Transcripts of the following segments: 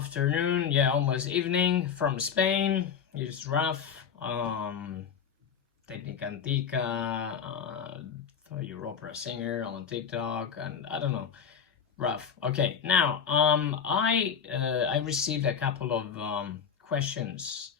afternoon, yeah, almost evening from Spain. It's rough. Técnica Antica, your opera singer on TikTok, and I don't know, rough. Okay, now I received a couple of questions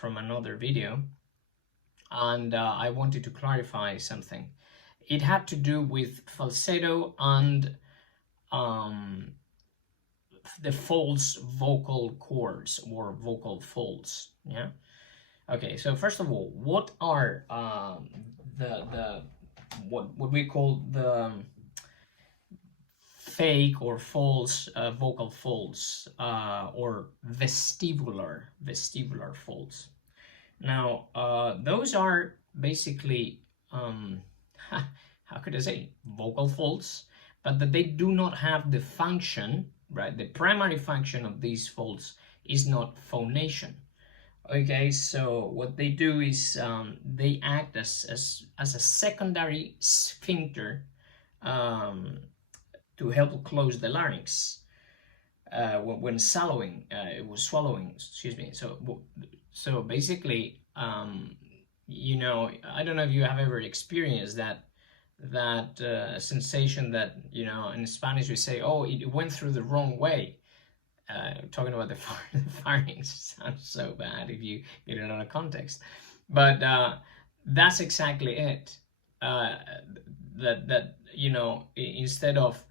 from another video, and I wanted to clarify something. It had to do with falsetto and the false vocal cords or vocal folds. Yeah. Okay. So first of all, what are the what we call the fake or false vocal folds or vestibular folds? Now, those are basically how could I say, vocal folds, but that they do not have the function, right? The primary function of these folds is not phonation. Okay, so what they do is they act as a secondary sphincter to help close the larynx when swallowing. Excuse me. So basically, you know, I don't know if you have ever experienced that sensation that, you know, in Spanish we say, oh, it went through the wrong way. Talking about the pharynx sounds so bad if you get it out of context, but that's exactly it. That you know, instead of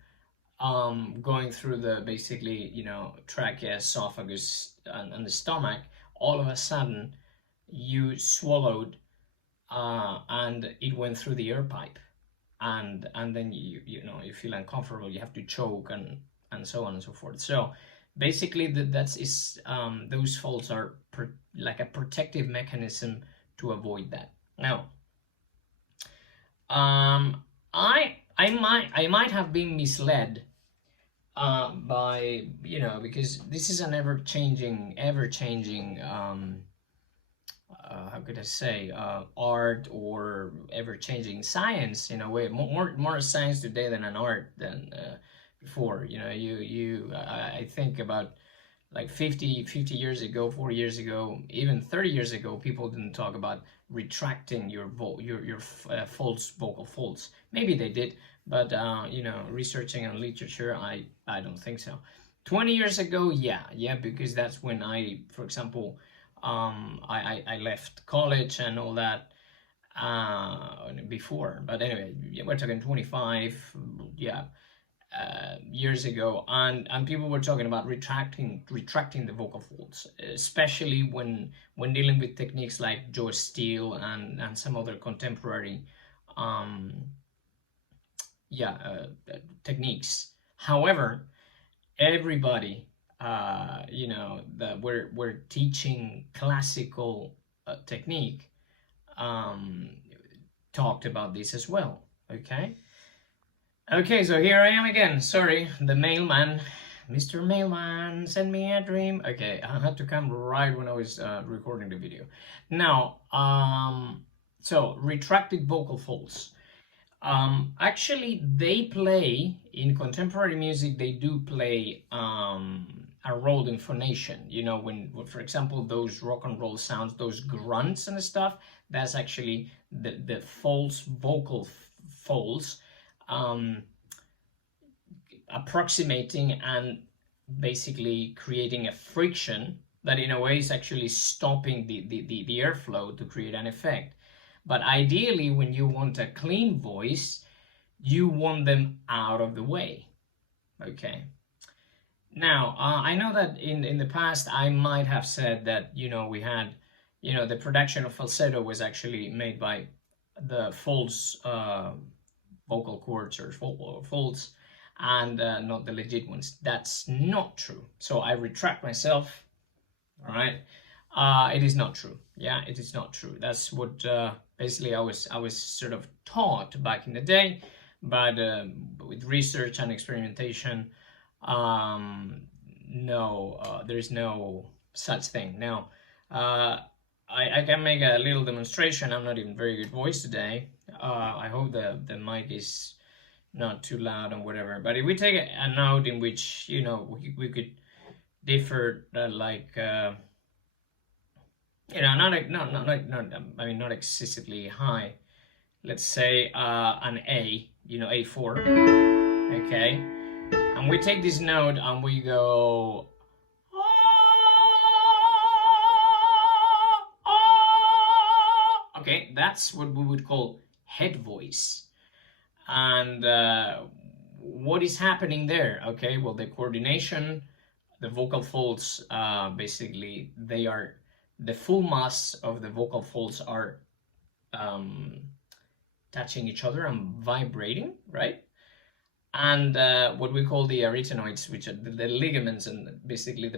going through the basically, you know, trachea, esophagus, and the stomach, all of a sudden you swallowed and it went through the air pipe, and then you know, you feel uncomfortable, you have to choke and so on and so forth. So basically those folds are like a protective mechanism to avoid that. Now, I might have been misled by, you know, because this is an ever-changing how could I say, art, or ever-changing science in a way. More science today than an art than before. You know, I think about like 50 years ago, 40 years ago, even 30 years ago, people didn't talk about retracting your false vocal folds. Maybe they did, but you know, researching on literature, I don't think so. 20 years ago, yeah, because that's when for example, I left college and all that before. But anyway, we're talking 25, years ago, and people were talking about retracting the vocal folds, especially when dealing with techniques like Joe Steele and some other contemporary techniques. However, everybody, you know, that we're teaching classical technique talked about this as well. Okay, so here I am again. Sorry, the mailman, Mr. Mailman, send me a dream. Okay, I had to come right when I was recording the video. Now, so retracted vocal folds. Actually, they play in contemporary music. They do play a role in phonation. You know, when, for example, those rock and roll sounds, those grunts and stuff, that's actually the false vocal folds approximating and basically creating a friction that in a way is actually stopping the airflow to create an effect. But ideally, when you want a clean voice, you want them out of the way. Okay. Now, I know that in the past I might have said that, you know, we had, you know, the production of falsetto was actually made by the false vocal cords or folds, and not the legit ones. That's not true. So I retract myself. All right. It is not true. Yeah, it is not true. That's what basically I was sort of taught back in the day, but with research and experimentation, no, there is no such thing. Now, I can make a little demonstration. I'm not in very good voice today. I hope the mic is not too loud and whatever. But if we take a note in which, you know, we could differ, I mean, not excessively high. Let's say an A, A4. Okay, and we take this note and we go. Okay, that's what we would call head voice. And what is happening there? Okay, well, the coordination, the vocal folds, basically, they are, the full mass of the vocal folds are touching each other and vibrating, right? And what we call the arytenoids, which are the ligaments, and basically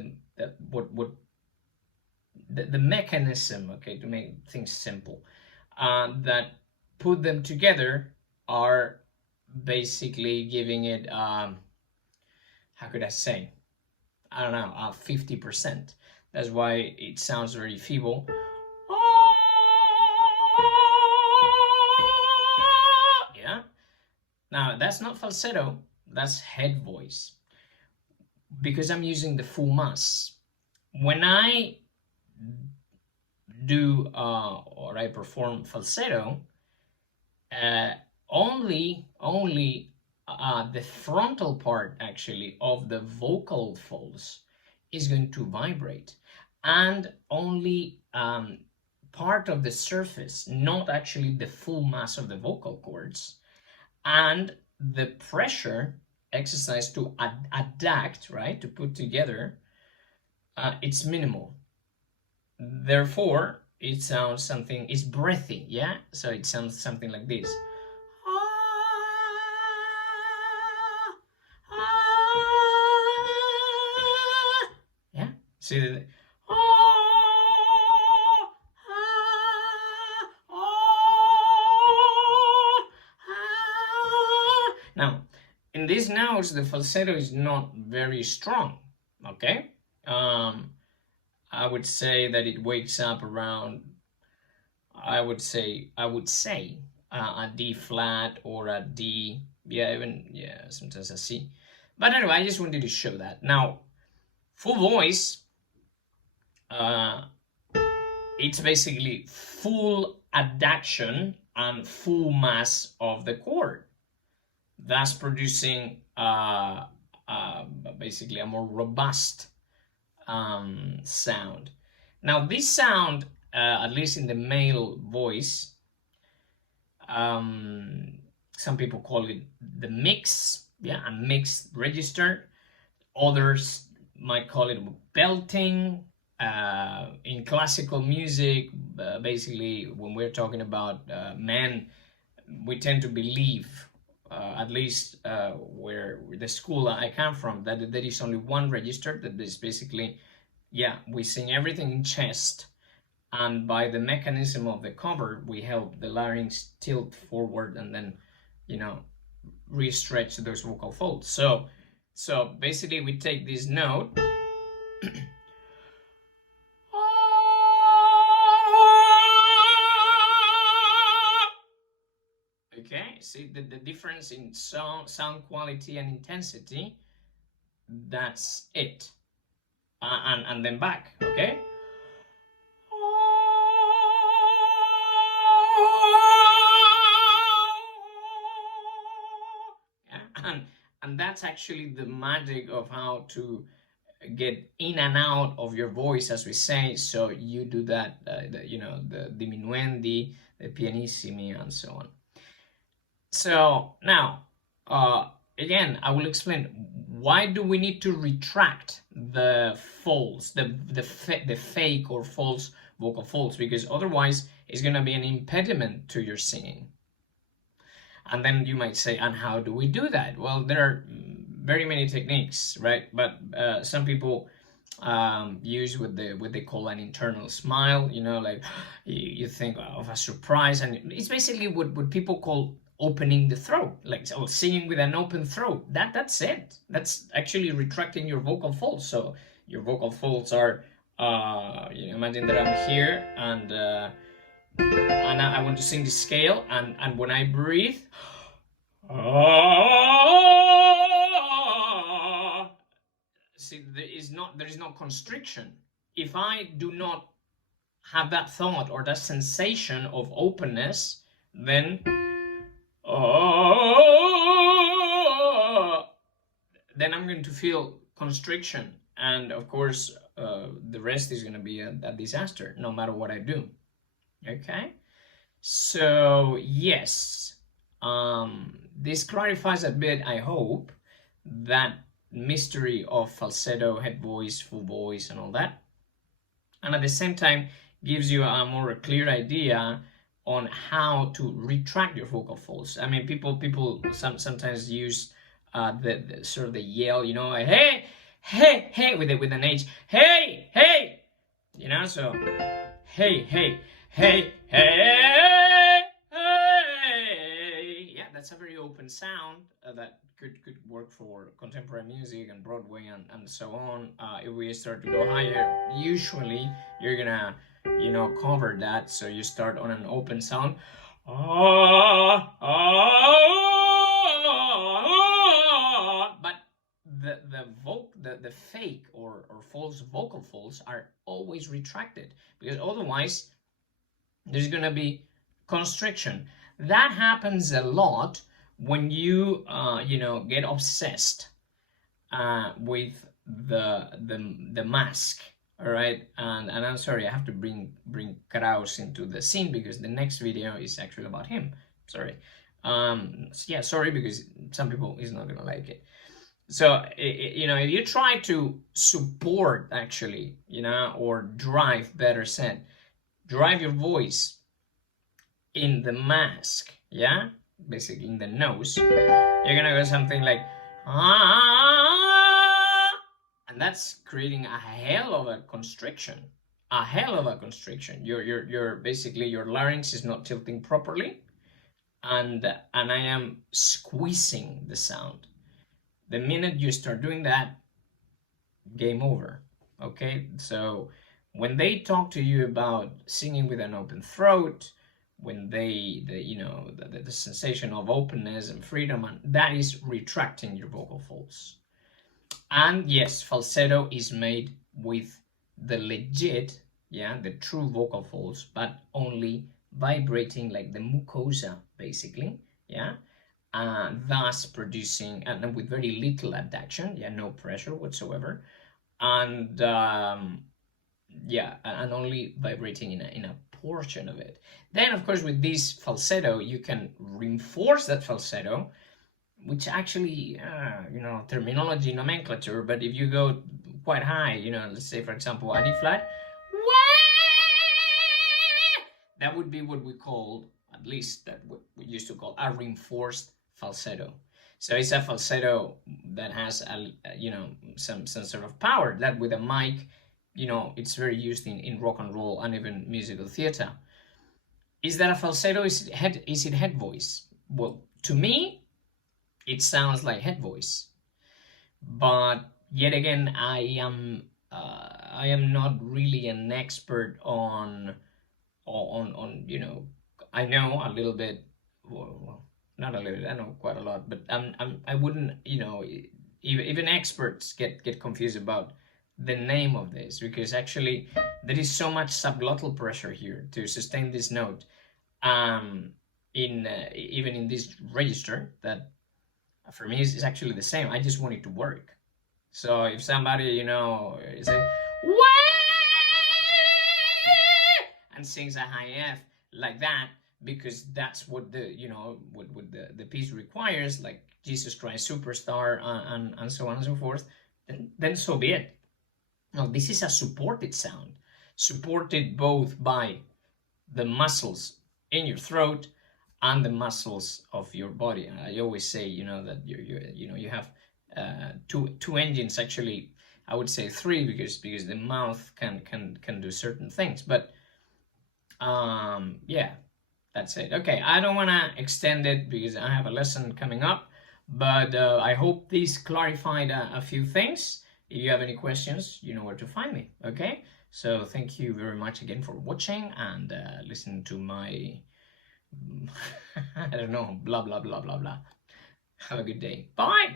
the mechanism, okay, to make things simple, that put them together are basically giving it, how could I say? I don't know, 50%. That's why it sounds very feeble. Yeah. Now, that's not falsetto, that's head voice. Because I'm using the full mass. When I do or I perform falsetto, only the frontal part actually of the vocal folds is going to vibrate, and only part of the surface, not actually the full mass of the vocal cords, and the pressure exercised to adapt, right, to put together, it's minimal. Therefore, it sounds something, it's breathy, yeah? So it sounds something like this. Yeah? See the... Now, in these notes, the falsetto is not very strong, okay? I would say that it wakes up around, I would say a D flat or a D, sometimes a C. But anyway, I just wanted to show that. Now, full voice, it's basically full adduction and full mass of the chord, thus producing basically a more robust sound. Now, this sound, at least in the male voice, some people call it the mix, a mixed register. Others might call it belting. In classical music, basically, when we're talking about men, we tend to believe, at least where the school I come from, that there is only one register, that is basically, we sing everything in chest, and by the mechanism of the cover, we help the larynx tilt forward and then, re-stretch those vocal folds. So basically, we take this note. Okay, see the difference in sound quality and intensity. That's it. And then back, okay? Yeah, and that's actually the magic of how to get in and out of your voice, as we say. So you do that, the diminuendi, the pianissimi, and so on. So now, again, I will explain why do we need to retract the folds, the fake or false vocal folds, because otherwise it's going to be an impediment to your singing. And then you might say, and how do we do that? Well, there are very many techniques, right? But some people use what they call an internal smile, like you think of a surprise, and it's basically what people call opening the throat, like singing with an open throat. That's it. That's actually retracting your vocal folds. So your vocal folds are, imagine that I'm here, and I want to sing the scale, and when I breathe, see, there is no constriction. If I do not have that thought or that sensation of openness, then then I'm going to feel constriction, and of course the rest is going to be a disaster no matter what I do. Okay, so yes, this clarifies a bit, I hope, that mystery of falsetto, head voice, full voice, and all that, and at the same time gives you a more clear idea on how to retract your vocal folds. I mean, people sometimes use the sort of the yell, you know, hey, hey, hey, with an H, hey, hey, you know, so hey, hey, hey, hey, hey. Yeah, that's a very open sound that could work for contemporary music and Broadway and so on. If we start to go higher, usually you're gonna, you know, cover that. So you start on an open sound. But the fake or false vocal folds are always retracted, because otherwise there's gonna be constriction. That happens a lot when you you know, get obsessed with the mask. All right, and I'm sorry, I have to bring Kraus into the scene because the next video is actually about him. Sorry, yeah, sorry, because some people is not gonna like it. So you know, if you try to support, actually, you know, or drive, better said, drive your voice in the mask, yeah, basically in the nose, you're gonna go something like and that's creating a hell of a constriction, You're basically, your larynx is not tilting properly, and I am squeezing the sound. The minute you start doing that, game over. Okay, so when they talk to you about singing with an open throat, when you know, the sensation of openness and freedom, and that is retracting your vocal folds. And yes, falsetto is made with the legit, yeah, the true vocal folds, but only vibrating like the mucosa, basically, yeah, thus producing, and with very little adduction, yeah, no pressure whatsoever, and yeah, and only vibrating in a portion of it. Then, of course, with this falsetto, you can reinforce that falsetto, which actually, you know, terminology, nomenclature, but if you go quite high, you know, let's say, for example, an E flat, that would be what we call, at least that what we used to call, a reinforced falsetto. So it's a falsetto that has you know, some sort of power, that with a mic, you know, it's very used in rock and roll and even musical theater. Is that a falsetto? Is it head voice? Well, to me, it sounds like head voice, but yet again, I am not really an expert on you know, I know a little bit, well, not a little bit, I know quite a lot, but I wouldn't, you know, even experts get confused about the name of this, because actually there is so much subglottal pressure here to sustain this note, in even in this register, that for me is actually the same. I just want it to work. So if somebody, you know, is like and sings a high F like that, because that's what the, you know, what the piece requires, like Jesus Christ Superstar, and so on and so forth, then so be it. No, this is a supported sound, supported both by the muscles in your throat and the muscles of your body. And I always say, you know, that you know, you have two engines, actually. I would say three, because the mouth can do certain things. But yeah, that's it. Okay, I don't want to extend it because I have a lesson coming up, but I hope this clarified a few things. If you have any questions, you know where to find me. Okay, so thank you very much again for watching and listening to my I don't know, blah blah blah blah blah. Have a good day. Bye.